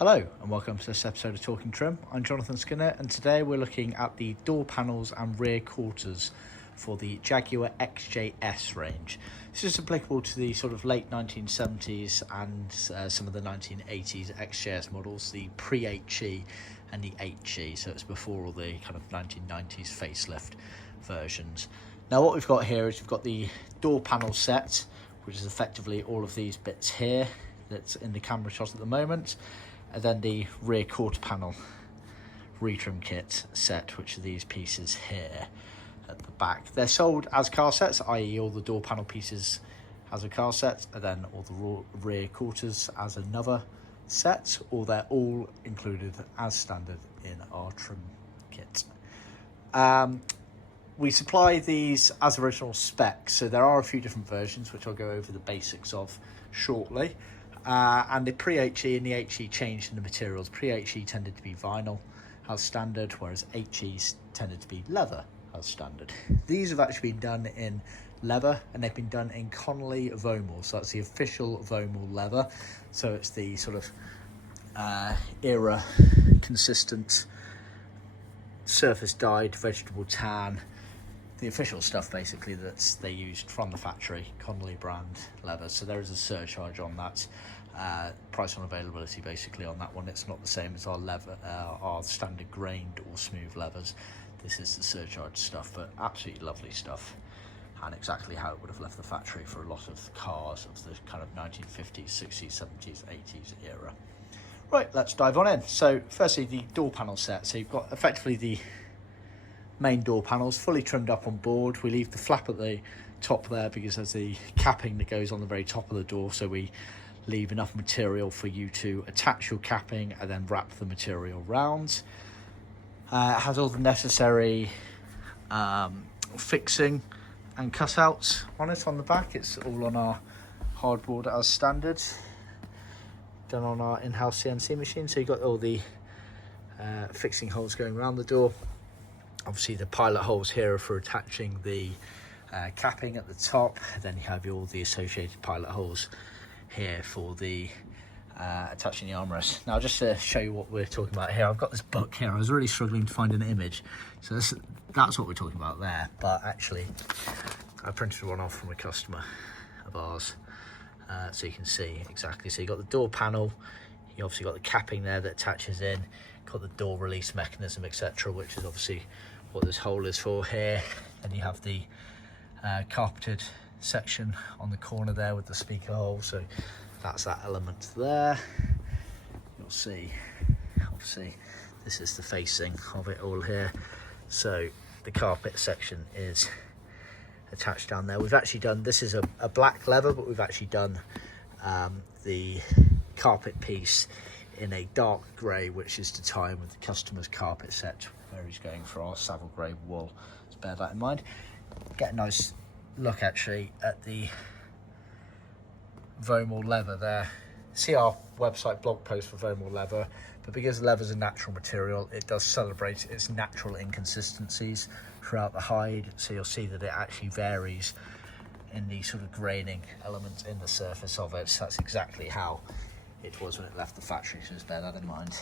Hello and welcome to this episode of Talkin Trim. I'm Jonathon Skinner and today we're looking at the door panels and rear quarters for the Jaguar XJ-S range. This is applicable to the sort of late 1970s and some of the 1980s XJ-S models, the pre-HE and the HE, so it's before all the kind of 1990s facelift versions. Now what we've got here is we've got the door panel set, which is effectively all of these bits here that's in the camera shot at the moment, and then the rear quarter panel retrim kit set, which are these pieces here at the back. They're sold as car sets, i.e. all the door panel pieces as a car set, and then all the rear quarters as another set, or they're all included as standard in our trim kit. We supply these as original spec, so there are a few different versions which I'll go over the basics of shortly. And the pre-HE and the HE changed in the materials. Pre-HE tended to be vinyl as standard, whereas HEs tended to be leather as standard. These have actually been done in leather, and they've been done in Connolly Vaumol, so that's the official Vaumol leather. So it's the sort of era consistent surface dyed vegetable tan, the official stuff basically that they used from the factory, Connolly brand leather. So there is a surcharge on that. Price on availability basically on that one. It's not the same as our leather, our standard grained or smooth leathers. This is the surcharge stuff, but absolutely lovely stuff, and exactly how it would have left the factory for a lot of cars of the kind of 1950s, 60s, 70s, 80s era. Right, let's dive on in. So firstly, the door panel set. So you've got effectively the main door panels fully trimmed up on board. We leave the flap at the top there because there's the capping that goes on the very top of the door, so we leave enough material for you to attach your capping and then wrap the material round. It has all the necessary fixing and cutouts on it on the back. It's all on our hardboard as standard, done on our in-house CNC machine. So you've got all the fixing holes going around the door. Obviously the pilot holes here are for attaching the capping at the top, then you have all the associated pilot holes here for the attaching the armrest. Now just to show you what we're talking about here, I've got this book here. I was really struggling to find an image, so that's what we're talking about there, but actually I printed one off from a customer of ours, so you can see exactly. So you've got the door panel, you obviously got the capping there that attaches in, got the door release mechanism, etc., which is obviously what this hole is for here. And you have the carpeted section on the corner there with the speaker hole, so that's that element there. You'll see obviously this is the facing of it all here, so the carpet section is attached down there. We've actually done, this is a black leather, but we've actually done the carpet piece in a dark grey, which is to tie in with the customer's carpet set where he's going for our Savile grey wool. So bear that in mind. Get a nice look actually at the Vaumol leather there. See our website blog post for Vaumol leather, but because leather is a natural material, it does celebrate its natural inconsistencies throughout the hide. So you'll see that it actually varies in the sort of graining elements in the surface of it. So that's exactly how it was when it left the factory, so just bear that in mind.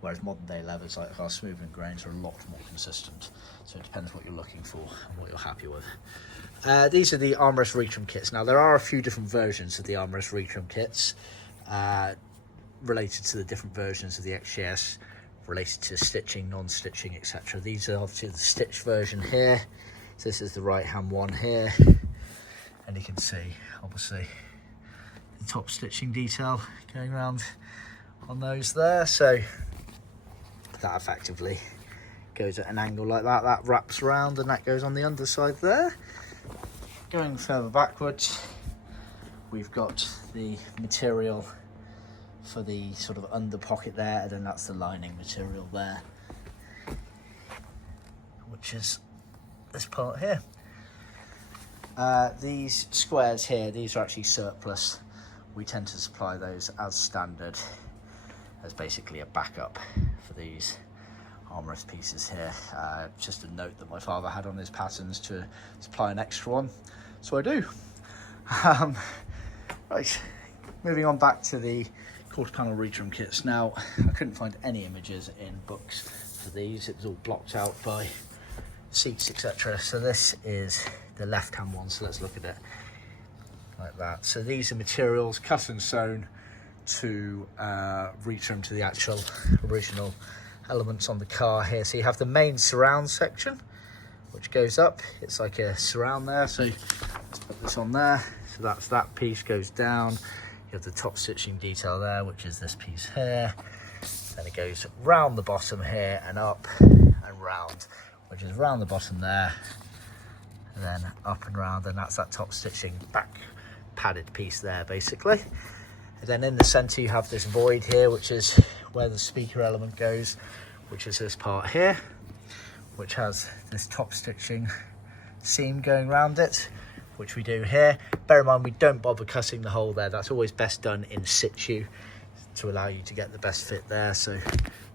Whereas modern day leathers like our smooth and grains are a lot more consistent, so it depends what you're looking for and what you're happy with. These are the armrest retrim kits. Now there are a few different versions of the armrest retrim kits related to the different versions of the XJ-S, related to stitching, non-stitching, etc. These are obviously the stitched version here, so this is the right hand one here, and you can see obviously the top stitching detail going around on those there, so that effectively goes at an angle like that, that wraps around and that goes on the underside there. Going further backwards, we've got the material for the sort of under pocket there, and then that's the lining material there, which is this part here. These squares here, these are actually surplus. We tend to supply those as standard, as basically a backup for these armrest pieces here. Just a note that my father had on his patterns to supply an extra one, so I do. Right, moving on back to the quarter panel retrim kits. Now, I couldn't find any images in books for these. It was all blocked out by seats, etc. So this is the left-hand one, so let's look at it like that. So these are materials cut and sewn to retrim to the actual original elements on the car here. So you have the main surround section, which goes up. It's like a surround there, so let's put this on there. So that's that piece goes down. You have the top stitching detail there, which is this piece here. Then it goes round the bottom here and up and round, which is round the bottom there, and then up and round, and that's that top stitching back padded piece there basically. And then in the center you have this void here, which is where the speaker element goes, which is this part here, which has this top stitching seam going around it, which we do here. Bear in mind, we don't bother cutting the hole there. That's always best done in situ to allow you to get the best fit there. So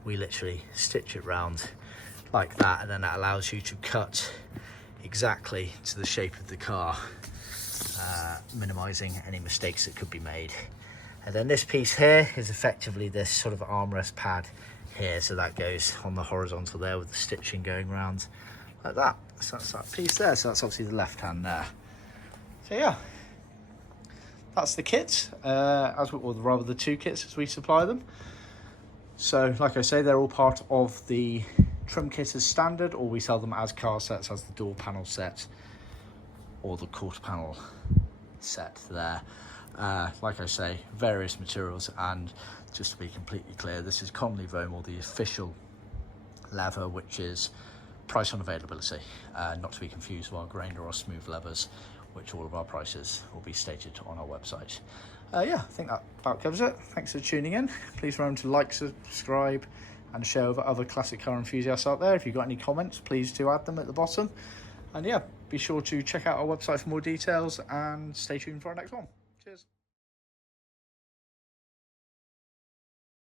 we literally stitch it round like that, and then that allows you to cut exactly to the shape of the car, minimizing any mistakes that could be made. And then this piece here is effectively this sort of armrest pad here, so that goes on the horizontal there with the stitching going around like that. So that's that piece there. So that's obviously the left hand there. So yeah, that's the kit, or rather the two kits as we supply them. So like I say, they're all part of the trim kit as standard, or we sell them as car sets, as the door panel set or the quarter panel set there. Like I say, various materials, and just to be completely clear, this is Connolly Vaumol, the official leather, which is price on availability, not to be confused with our grained or our smooth leathers, which all of our prices will be stated on our website. Yeah, I think that about covers it. Thanks for tuning in. Please remember to like, subscribe and share with other classic car enthusiasts out there. If you've got any comments, please do add them at the bottom. And yeah, be sure to check out our website for more details, and stay tuned for our next one.